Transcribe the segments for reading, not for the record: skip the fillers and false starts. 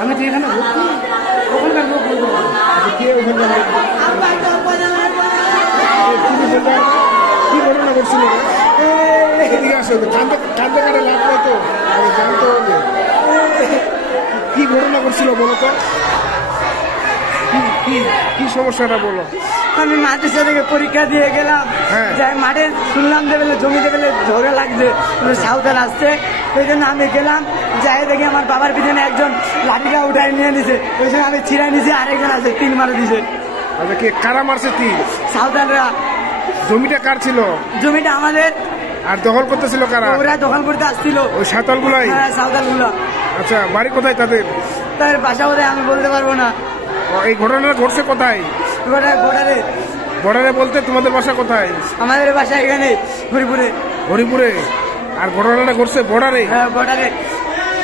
আমি তো এখানে ওখানকার লোক বলবো কে ওখানে কি ঘটনা করছিল এদিকে আসো কান্দে কাটে লাভ নেই তো জানতে হবে কি ঘটনা করছিল বলো তো কি সমস্যাটা বলো। আমি মাদ্রাসা থেকে পরীক্ষা দিয়ে গেলাম, যাই মাঠে শুনলাম যে বেলে জমিতে বেলে ঝগড়া লাগছে, সাঁওতাল আসছে, সেই জন্য আমি গেলাম, যাই দেখি আমার বাবার পিছনে একজন লাঠিটা উঠাই নিয়ে নিছে, ওই জন্য আমি ছিঁড়াই নিছি, আরেকজন আছে তিন মারে দিছে। আচ্ছা কে কারা মারছে তিন? সাঁওতালরা। জমিটা কার ছিল? জমিটা আমাদের। আর দখল করতেছিল কারা? ওরা দখল করতে আসছিল। ওই সাঁওতাল গুলাই? হ্যাঁ সাঁওতাল গুলা। আচ্ছা বাড়ি কোথায় তাদের? তাদের বাসা কোথায় আমি বলতে পারবো না। এই ঘটনাটা ঘটছে কোথায়? বর্ডারে। বর্ডারে বলতে তোমাদের বাসা কোথায়? আমাদের বাসা এখানে হরিপুরে। হরিপুরে? আর ঘটনাটা ঘটছে বর্ডারে? হ্যাঁ বর্ডারে।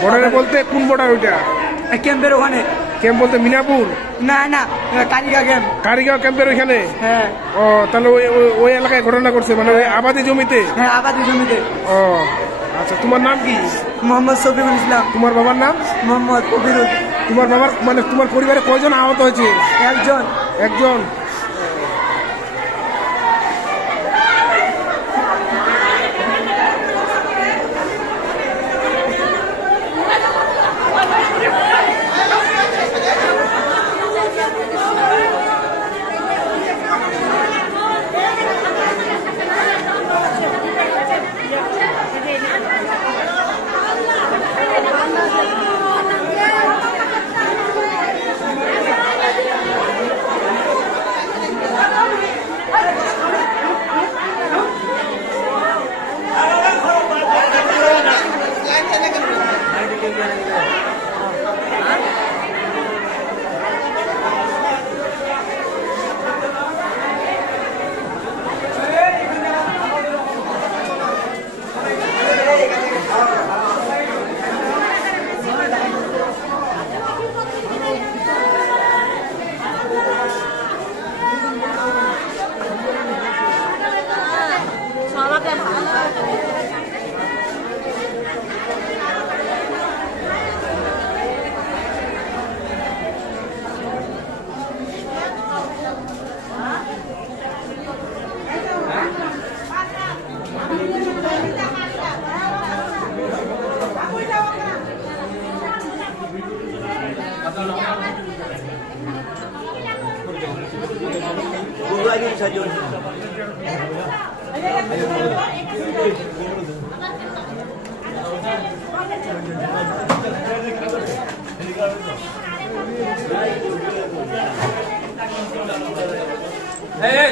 বর্ডারে বলতে কোন বর্ডার ওইটা? ক্যাম্পের ওখানে। ক্যাম্প বলতে মিনাপুর? না না কারিগাঁও ক্যাম্প। কারিগাঁও ক্যাম্পের ওইখানে? হ্যাঁ। ও তাহলে ওই এলাকায় ঘটনা করছে, মানে ওই আবাদি জমিতে? হ্যাঁ আবাদি জমিতে। ও আচ্ছা তোমার নাম কি? মোহাম্মদ শফিকুল ইসলাম। তোমার বাবার নাম? মোহাম্মদ কবিরুল। তোমার বাবার মানে তোমার পরিবারে কয়জন আহত হয়েছে? একজন। একজন?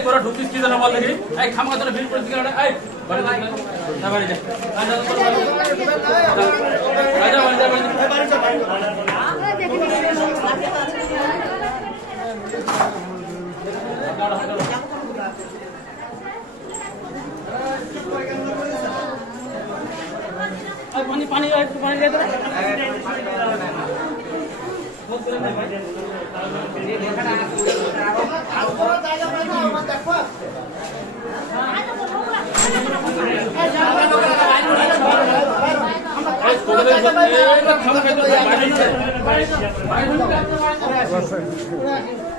তোরা ঢুকিস কি জানো বল দেখি, এই খামকা তোরা ভিড় করে দিকে এই বাড়ি যা না বাড়ি যা আজা বাড়ি যা বাড়ি যা পানি একটু পানি দিয়ে দেবে।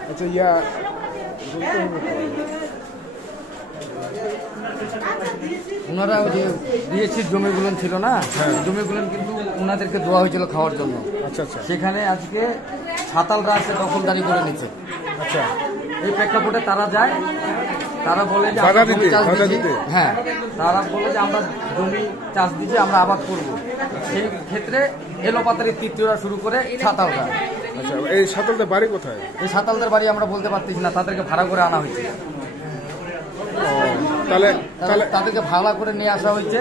আচ্ছা ইয়া ওনারা ওই যে দিয়েছি জমিগুলো ছিল না, জমিগুলো কিন্তু ওনাদেরকে দেওয়া হয়েছিল খাওয়ার জন্য। আচ্ছা আচ্ছা সেখানে আজকে ছাতালরা এসে দখলদারি করে নিচ্ছে। আচ্ছা এই প্রেক্ষাপটে তারা যায়, তারা বলে যে বাধা আমরা জমি দিতে, চাষ বাধা দিচ্ছি। দিতে। হ্যাঁ, তারা বলে যে আমরা জমি চাষ দিচ্ছি, আমরা আবাদ করব। সেই ক্ষেত্রে এলোপাতারি তৃতীয়রা শুরু করে ছাতালরা। আচ্ছা এই সাঁতালদের বাড়ি কোথায়? এই ছাতালদের বাড়ি আমরা বলতে পারতেছি না, তাদেরকে ভাড়া করে আনা হয়েছে। তাহলে তাহলে তাদেরকে ভাড়া করে নিয়ে আসা হয়েছে,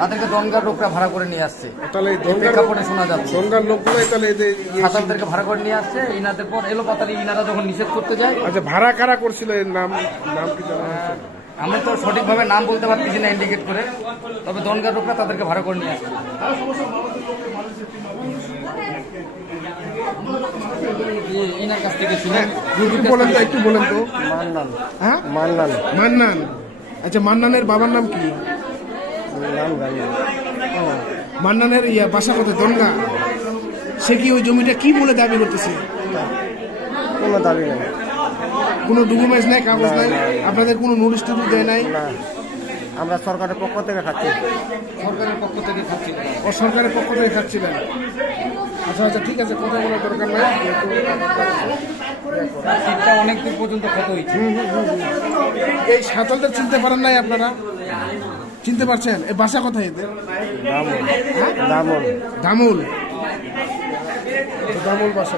তাদেরকে দনগার লোকরা ভাড়া করে নিয়ে আসছে। তাহলে এই প্রেক্ষাপটে শোনা যাচ্ছে গঙ্গার লোকগুলাই তাহলে এদের ছাতালদেরকে ভাড়া করে নিয়ে আসছে। ইনাদের পর এলোপাতারি ইনারা যখন নিষেধ করতে যায়, আচ্ছা ভাড়া কারা করছিল এর নাম নাম কি জানা আছে? আমি তো সঠিকভাবে নাম বলতে পারতেছি না ইন্ডিকেট করে, তবে দনগার লোকরা তাদেরকে ভাড়া করে নিয়ে আসছে। ইনার কাছ থেকে শুনে একটু বলেন তো, একটু বলেন তো। মান্নান। হ্যাঁ মান্নান মান্নান। আচ্ছা মান্নানের বাবার নাম কি? নাম জানি না। মান্নানের ইয়া বাসা কোথায়? দনগা। সে কি ওই জমিটা কি বলে দাবি করতেছে? কোনো দাবি নেই, কোনো ডকুমেন্টস নাই, কাগজ নাই, আপনাদের কোনো নোটিশ টোটিশ দেয় নাই? না, আমরা সরকারের পক্ষ থেকে খাচ্ছি। সরকারের পক্ষ থেকে খাচ্ছি, ও সরকারের পক্ষ থেকে খাচ্ছিলেন? আচ্ছা আচ্ছা ঠিক আছে, কথা বলার দরকার নাই। শীতটা অনেক দূর পর্যন্ত ক্ষত হয়েছে। এই সাঁতালদের চিনতে পারেন নাই আপনারা? চিনতে পারছেন? এই বাসা কোথায় এদের? দামন। দামুল। দামুল বাসা।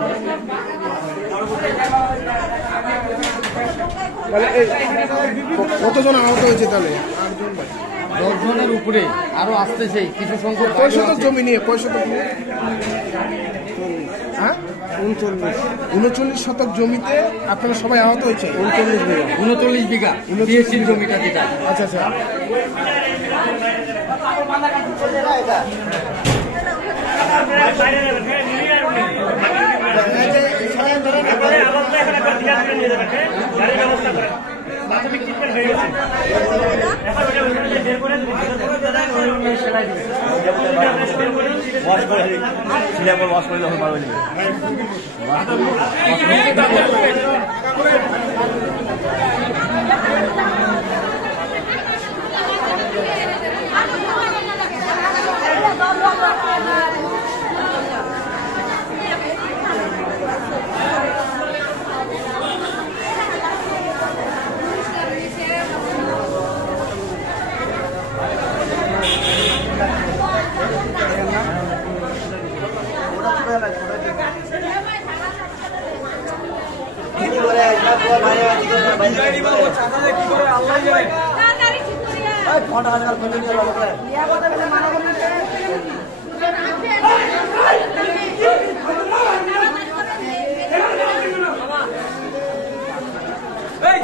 তাহলে এই কতজন আহত হয়েছে তাহলে? 10 জনের উপরে আরো আসতেছে কিছু সংখ্যক। কয় শতক জমি নিয়ে? কয় শতক? হ্যাঁ 39 শতক জমিতে আপনারা সবাই আহত হয়েছে? 39 বিঘা দিয়েছিল জমিটা যেটা। আচ্ছা আচ্ছা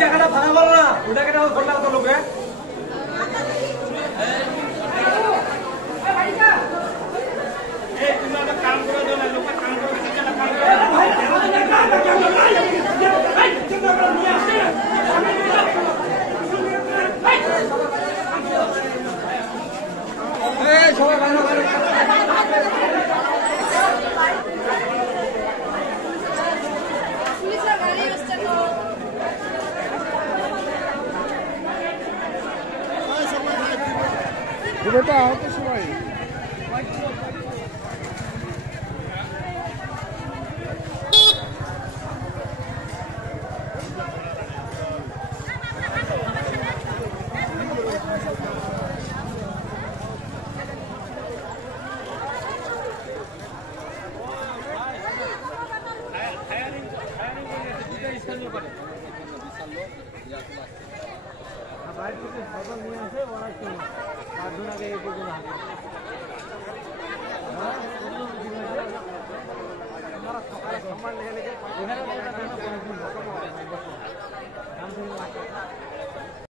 জায়গাটা ভাড়া বলো না, ওটাকে খোলা হতো লোকে। এটা আহত সবাই। বাইরে থেকে খবর নিয়ে আসে ওরা কি 4 জন আগে